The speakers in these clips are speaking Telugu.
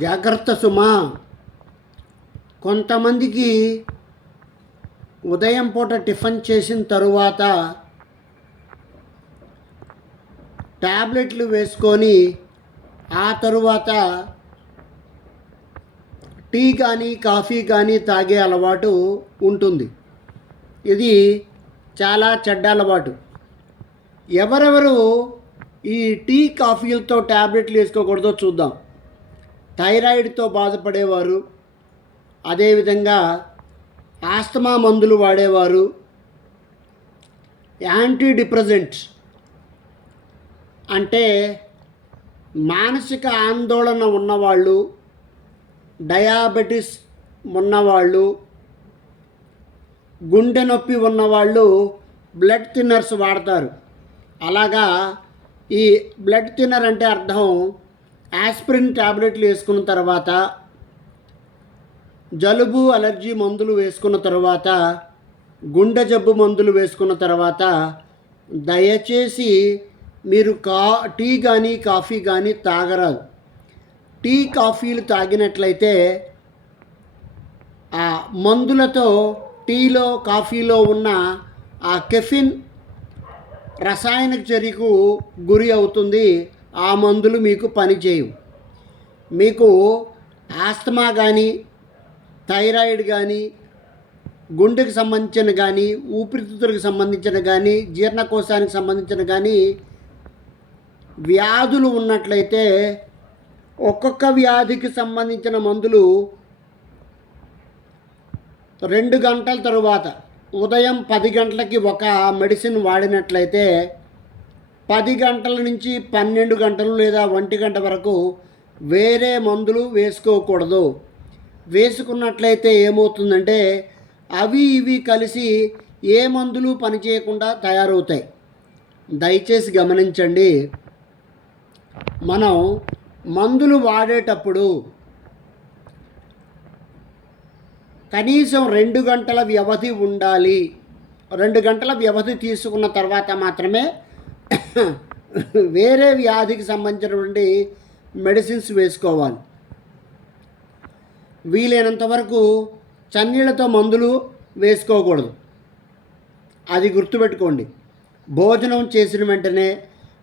జాగ్రత్త సుమా. కొంతమందికి ఉదయం పూట టిఫిన్ చేసిన తరువాత ట్యాబ్లెట్లు వేసుకొని ఆ తరువాత టీ కానీ కాఫీ కానీ తాగే అలవాటు ఉంటుంది. ఇది చాలా చెడ్డ అలవాటు. ఎవరెవరు ఈ టీ కాఫీలతో ట్యాబ్లెట్లు వేసుకోకూడదో చూద్దాం. థైరాయిడ్తో బాధపడేవారు. అదేవిధంగా ఆస్తమా మందులు వాడేవారు. యాంటీ డిప్రెజెంట్ అంటే మానసిక ఆందోళన ఉన్నవాళ్ళు డయాబెటిస్ ఉన్నవాళ్ళు గుండె నొప్పి ఉన్నవాళ్ళు బ్లడ్ థిన్నర్స్ వాడతారు. అలాగా ఈ బ్లడ్ థిన్నర్ అంటే అర్థం ఆస్పిరిన్ ట్యాబ్లెట్లు వేసుకున్న తర్వాత జలుబు అలర్జీ మందులు వేసుకున్న తర్వాత గుండె జబ్బు మందులు వేసుకున్న తర్వాత దయచేసి మీరు కా టీ కానీ కాఫీ కానీ తాగరాదు. టీ కాఫీలు తాగినట్లయితే ఆ మందులతో టీలో కాఫీలో ఉన్న ఆ కెఫిన్ రసాయనిక చర్యకు గురి అవుతుంది. ఆ మందులు మీకు పనిచేయవు మీకు ఆస్తమా కానీ థైరాయిడ్ కానీ గుండెకి సంబంధించిన కానీ ఊపిరితిత్తులకు సంబంధించిన కానీ జీర్ణకోశానికి సంబంధించిన కానీ వ్యాధులు ఉన్నట్లయితే ఒక్కొక్క వ్యాధికి సంబంధించిన మందులు రెండు గంటల తరువాత ఉదయం పది గంటలకి ఒక మెడిసిన్ వాడినట్లయితే పది గంటల నుంచి పన్నెండు గంటలు లేదా ఒంటి గంట వరకు వేరే మందులు వేసుకోకూడదు. వేసుకున్నట్లయితే ఏమవుతుందంటే అవి ఇవి కలిసి ఏ మందులు పనిచేయకుండా తయారవుతాయి. దయచేసి గమనించండి. మనం మందులు వాడేటప్పుడు కనీసం రెండు గంటల వ్యవధి ఉండాలి. రెండు గంటల వ్యవధి తీసుకున్న తర్వాత మాత్రమే వేరే వ్యాధికి సంబంధించినటువంటి మెడిసిన్స్ వేసుకోవాలి. వీలైనంత వరకు చన్నీళ్ళతో మందులు వేసుకోకూడదు. అది గుర్తుపెట్టుకోండి. భోజనం చేసిన వెంటనే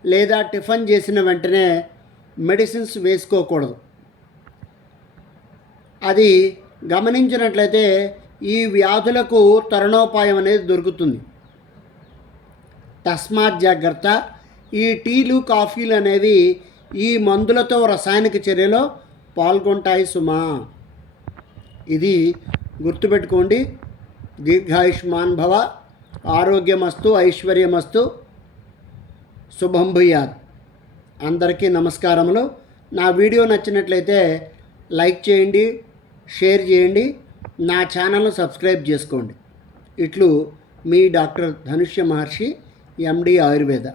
లేదా టిఫిన్ చేసిన వెంటనే మెడిసిన్స్ వేసుకోకూడదు. అది గమనించినట్లయితే ఈ వ్యాధులకు తరుణోపాయం అనేది దొరుకుతుంది. తస్మాత్ జాగ్రత్త. ఈ టీలు కాఫీలు అనేవి ఈ మందులతో రసాయనిక చర్యలో పాల్గొంటాయి సుమా. ఇది గుర్తుపెట్టుకోండి. దీర్ఘాయుష్మాన్ భవ ఆరోగ్యమస్తు ఐశ్వర్యమస్తు. శుభం భూయాద్ అందరికీ నమస్కారములు. నా వీడియో నచ్చినట్లయితే లైక్ చేయండి షేర్ చేయండి నా ఛానల్ను సబ్స్క్రైబ్ చేసుకోండి. ఇట్లు మీ doctor Dhanushya Maharshi M D Ayurveda.